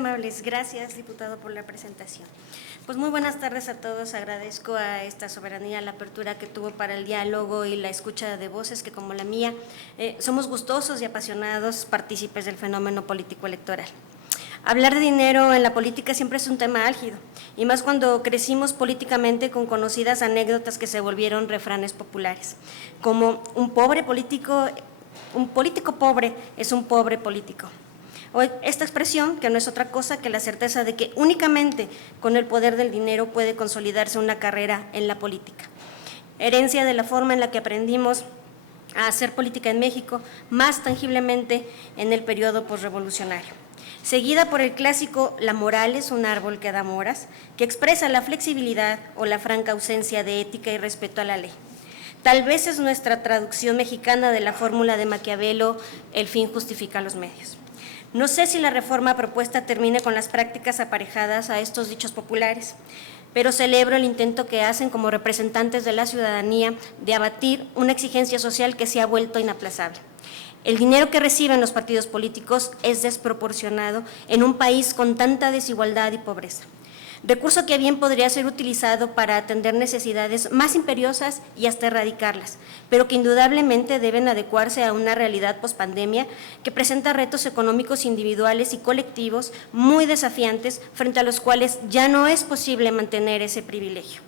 Amables, gracias, diputado, por la presentación. Pues muy buenas tardes a todos. Agradezco a esta soberanía la apertura que tuvo para el diálogo y la escucha de voces que, como la mía, somos gustosos y apasionados partícipes del fenómeno político electoral. Hablar de dinero en la política siempre es un tema álgido, y más cuando crecimos políticamente con conocidas anécdotas que se volvieron refranes populares, como un político pobre es un pobre político. O esta expresión, que no es otra cosa que la certeza de que únicamente con el poder del dinero puede consolidarse una carrera en la política. Herencia de la forma en la que aprendimos a hacer política en México, más tangiblemente en el periodo posrevolucionario. Seguida por el clásico "la moral es un árbol que da moras", que expresa la flexibilidad o la franca ausencia de ética y respeto a la ley. Tal vez es nuestra traducción mexicana de la fórmula de Maquiavelo: el fin justifica los medios. No sé si la reforma propuesta termine con las prácticas aparejadas a estos dichos populares, pero celebro el intento que hacen como representantes de la ciudadanía de abatir una exigencia social que se ha vuelto inaplazable. El dinero que reciben los partidos políticos es desproporcionado en un país con tanta desigualdad y pobreza. Recurso que bien podría ser utilizado para atender necesidades más imperiosas y hasta erradicarlas, pero que indudablemente deben adecuarse a una realidad pospandemia que presenta retos económicos individuales y colectivos muy desafiantes, frente a los cuales ya no es posible mantener ese privilegio.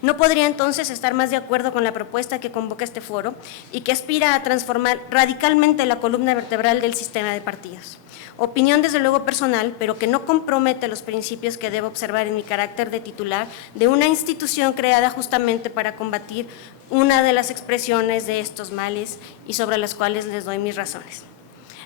No podría entonces estar más de acuerdo con la propuesta que convoca este foro y que aspira a transformar radicalmente la columna vertebral del sistema de partidos. Opinión desde luego personal, pero que no compromete los principios que debo observar en mi carácter de titular de una institución creada justamente para combatir una de las expresiones de estos males y sobre las cuales les doy mis razones.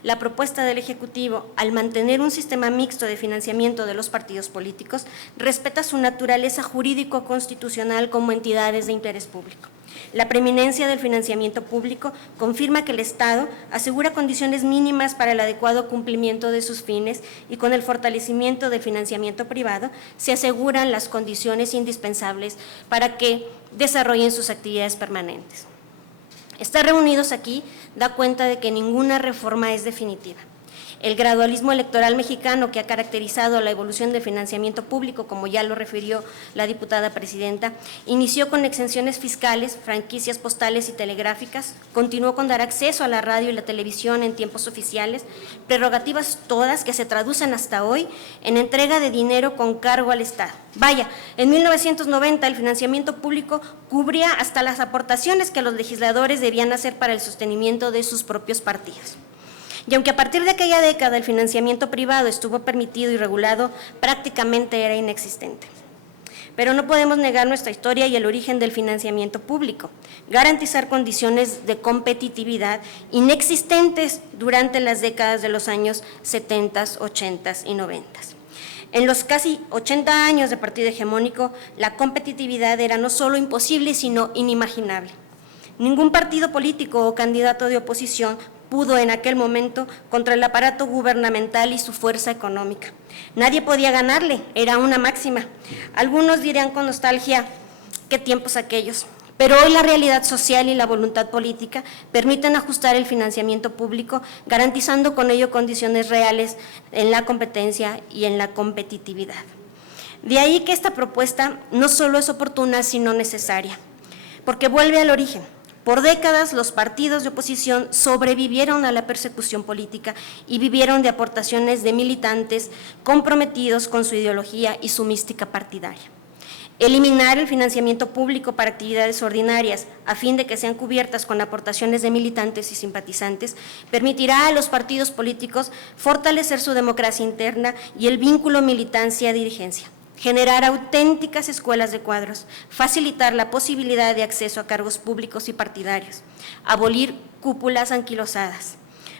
La propuesta del Ejecutivo, al mantener un sistema mixto de financiamiento de los partidos políticos, respeta su naturaleza jurídico-constitucional como entidades de interés público. La preeminencia del financiamiento público confirma que el Estado asegura condiciones mínimas para el adecuado cumplimiento de sus fines, y con el fortalecimiento del financiamiento privado se aseguran las condiciones indispensables para que desarrollen sus actividades permanentes. Estar reunidos aquí da cuenta de que ninguna reforma es definitiva. El gradualismo electoral mexicano que ha caracterizado la evolución del financiamiento público, como ya lo refirió la diputada presidenta, inició con exenciones fiscales, franquicias postales y telegráficas, continuó con dar acceso a la radio y la televisión en tiempos oficiales, prerrogativas todas que se traducen hasta hoy en entrega de dinero con cargo al Estado. Vaya, en 1990 el financiamiento público cubría hasta las aportaciones que los legisladores debían hacer para el sostenimiento de sus propios partidos. Y aunque a partir de aquella década el financiamiento privado estuvo permitido y regulado, prácticamente era inexistente. Pero no podemos negar nuestra historia y el origen del financiamiento público, garantizar condiciones de competitividad inexistentes durante las décadas de los años 70, 80 y 90. En los casi 80 años de partido hegemónico, la competitividad era no solo imposible, sino inimaginable. Ningún partido político o candidato de oposición pudo en aquel momento contra el aparato gubernamental y su fuerza económica. Nadie podía ganarle, era una máxima. Algunos dirán con nostalgia: ¿qué tiempos aquellos? Pero hoy la realidad social y la voluntad política permiten ajustar el financiamiento público, garantizando con ello condiciones reales en la competencia y en la competitividad. De ahí que esta propuesta no solo es oportuna, sino necesaria, porque vuelve al origen. Por décadas, los partidos de oposición sobrevivieron a la persecución política y vivieron de aportaciones de militantes comprometidos con su ideología y su mística partidaria. Eliminar el financiamiento público para actividades ordinarias, a fin de que sean cubiertas con aportaciones de militantes y simpatizantes, permitirá a los partidos políticos fortalecer su democracia interna y el vínculo militancia-dirigencia. Generar auténticas escuelas de cuadros, facilitar la posibilidad de acceso a cargos públicos y partidarios, abolir cúpulas anquilosadas,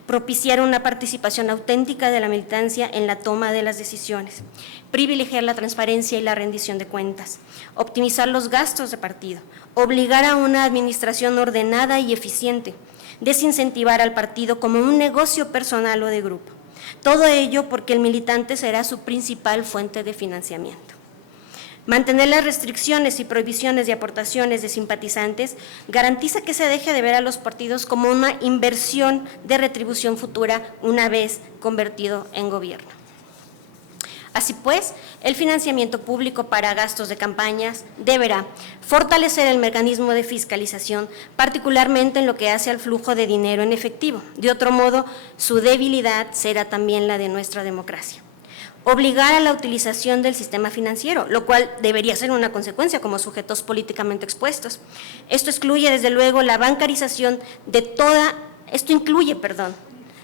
propiciar una participación auténtica de la militancia en la toma de las decisiones, privilegiar la transparencia y la rendición de cuentas, optimizar los gastos de partido, obligar a una administración ordenada y eficiente, desincentivar al partido como un negocio personal o de grupo. Todo ello porque el militante será su principal fuente de financiamiento. Mantener las restricciones y prohibiciones de aportaciones de simpatizantes garantiza que se deje de ver a los partidos como una inversión de retribución futura una vez convertido en gobierno. Así pues, el financiamiento público para gastos de campañas deberá fortalecer el mecanismo de fiscalización, particularmente en lo que hace al flujo de dinero en efectivo. De otro modo, su debilidad será también la de nuestra democracia. Obligar a la utilización del sistema financiero, lo cual debería ser una consecuencia como sujetos políticamente expuestos. Esto excluye, desde luego, la bancarización de toda,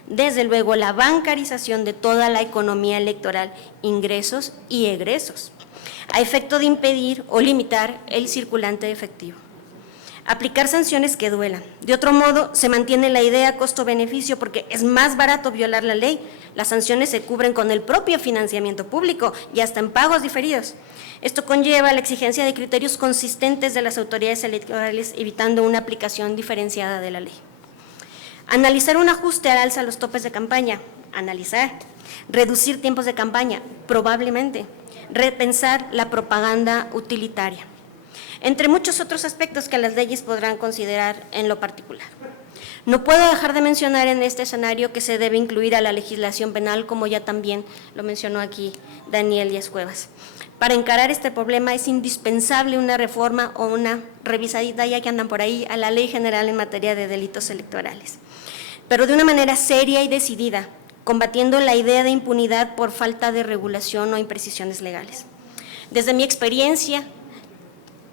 desde luego, la bancarización de toda la economía electoral, ingresos y egresos, a efecto de impedir o limitar el circulante de efectivo. Aplicar sanciones que duelan. De otro modo, se mantiene la idea costo-beneficio porque es más barato violar la ley. Las sanciones se cubren con el propio financiamiento público y hasta en pagos diferidos. Esto conlleva la exigencia de criterios consistentes de las autoridades electorales, evitando una aplicación diferenciada de la ley. Analizar un ajuste al alza a los topes de campaña, reducir tiempos de campaña, probablemente, repensar la propaganda utilitaria, entre muchos otros aspectos que las leyes podrán considerar en lo particular. No puedo dejar de mencionar en este escenario que se debe incluir a la legislación penal, como ya también lo mencionó aquí Daniel Díaz Cuevas. Para encarar este problema es indispensable una reforma o una revisadita, ya que andan por ahí, a la Ley General en materia de delitos electorales, pero de una manera seria y decidida, combatiendo la idea de impunidad por falta de regulación o imprecisiones legales. Desde mi experiencia,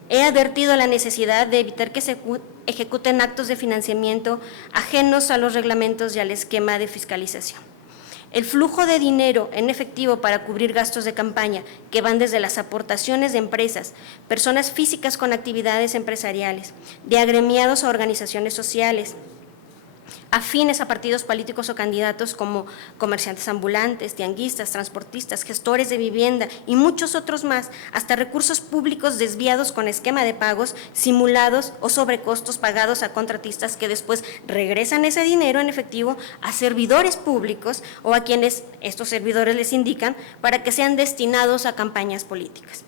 he advertido la necesidad de evitar que se ejecuten actos de financiamiento ajenos a los reglamentos y al esquema de fiscalización. El flujo de dinero en efectivo para cubrir gastos de campaña, que van desde las aportaciones de empresas, personas físicas con actividades empresariales, de agremiados a organizaciones sociales, afines a partidos políticos o candidatos como comerciantes ambulantes, tianguistas, transportistas, gestores de vivienda y muchos otros más, hasta recursos públicos desviados con esquema de pagos, simulados o sobrecostos pagados a contratistas que después regresan ese dinero en efectivo a servidores públicos o a quienes estos servidores les indican para que sean destinados a campañas políticas.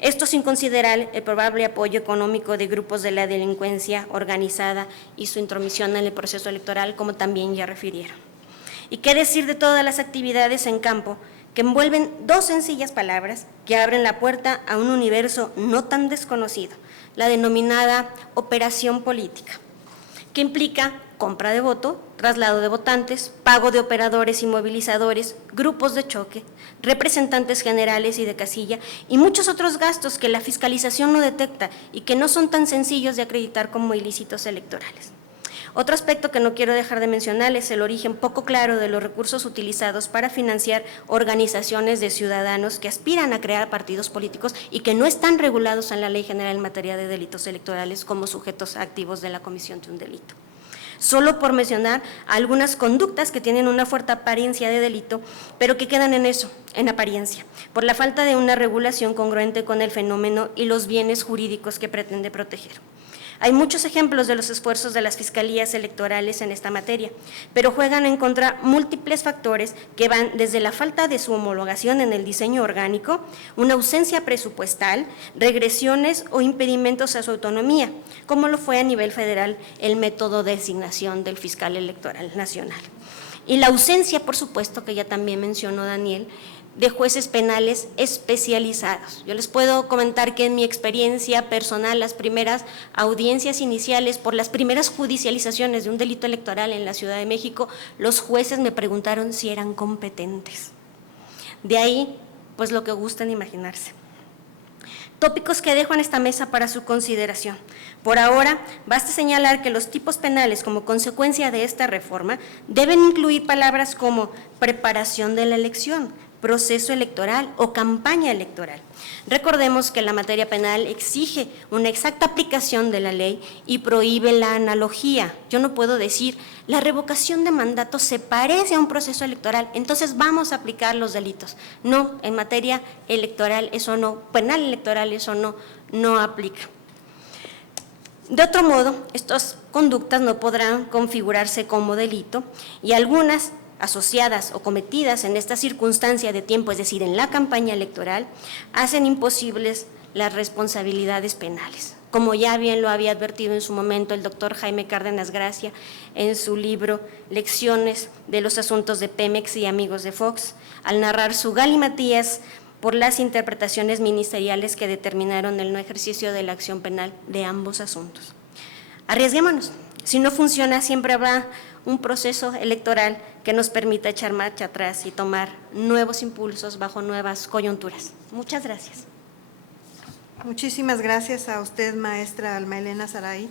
Esto sin considerar el probable apoyo económico de grupos de la delincuencia organizada y su intromisión en el proceso electoral, como también ya refirieron. ¿Y qué decir de todas las actividades en campo que envuelven dos sencillas palabras que abren la puerta a un universo no tan desconocido, la denominada operación política, que implica compra de voto, traslado de votantes, pago de operadores y movilizadores, grupos de choque, representantes generales y de casilla y muchos otros gastos que la fiscalización no detecta y que no son tan sencillos de acreditar como ilícitos electorales. Otro aspecto que no quiero dejar de mencionar es el origen poco claro de los recursos utilizados para financiar organizaciones de ciudadanos que aspiran a crear partidos políticos y que no están regulados en la Ley General en materia de delitos electorales como sujetos activos de la comisión de un delito. Solo por mencionar algunas conductas que tienen una fuerte apariencia de delito, pero que quedan en eso, en apariencia, por la falta de una regulación congruente con el fenómeno y los bienes jurídicos que pretende proteger. Hay muchos ejemplos de los esfuerzos de las fiscalías electorales en esta materia, pero juegan en contra múltiples factores que van desde la falta de su homologación en el diseño orgánico, una ausencia presupuestal, regresiones o impedimentos a su autonomía, como lo fue a nivel federal el método de designación del fiscal electoral nacional. Y la ausencia, por supuesto, que ya también mencionó Daniel, de jueces penales especializados. Yo les puedo comentar que en mi experiencia personal, las primeras audiencias iniciales por las primeras judicializaciones de un delito electoral en la Ciudad de México, los jueces me preguntaron si eran competentes. De ahí, pues lo que gusten imaginarse. Tópicos que dejo en esta mesa para su consideración. Por ahora, basta señalar que los tipos penales como consecuencia de esta reforma deben incluir palabras como preparación de la elección, proceso electoral o campaña electoral. Recordemos que la materia penal exige una exacta aplicación de la ley y prohíbe la analogía. Yo no puedo decir, la revocación de mandato se parece a un proceso electoral, entonces vamos a aplicar los delitos. No, en materia electoral eso no, penal electoral eso no aplica. De otro modo, estas conductas no podrán configurarse como delito y algunas asociadas o cometidas en esta circunstancia de tiempo, es decir, en la campaña electoral, hacen imposibles las responsabilidades penales, como ya bien lo había advertido en su momento el doctor Jaime Cárdenas Gracia en su libro Lecciones de los asuntos de Pemex y amigos de Fox, al narrar su galimatías por las interpretaciones ministeriales que determinaron el no ejercicio de la acción penal de ambos asuntos. Arriesguémonos. Si no funciona, siempre habrá un proceso electoral que nos permita echar marcha atrás y tomar nuevos impulsos bajo nuevas coyunturas. Muchas gracias. Muchísimas gracias a usted, maestra Alma Elena Saray.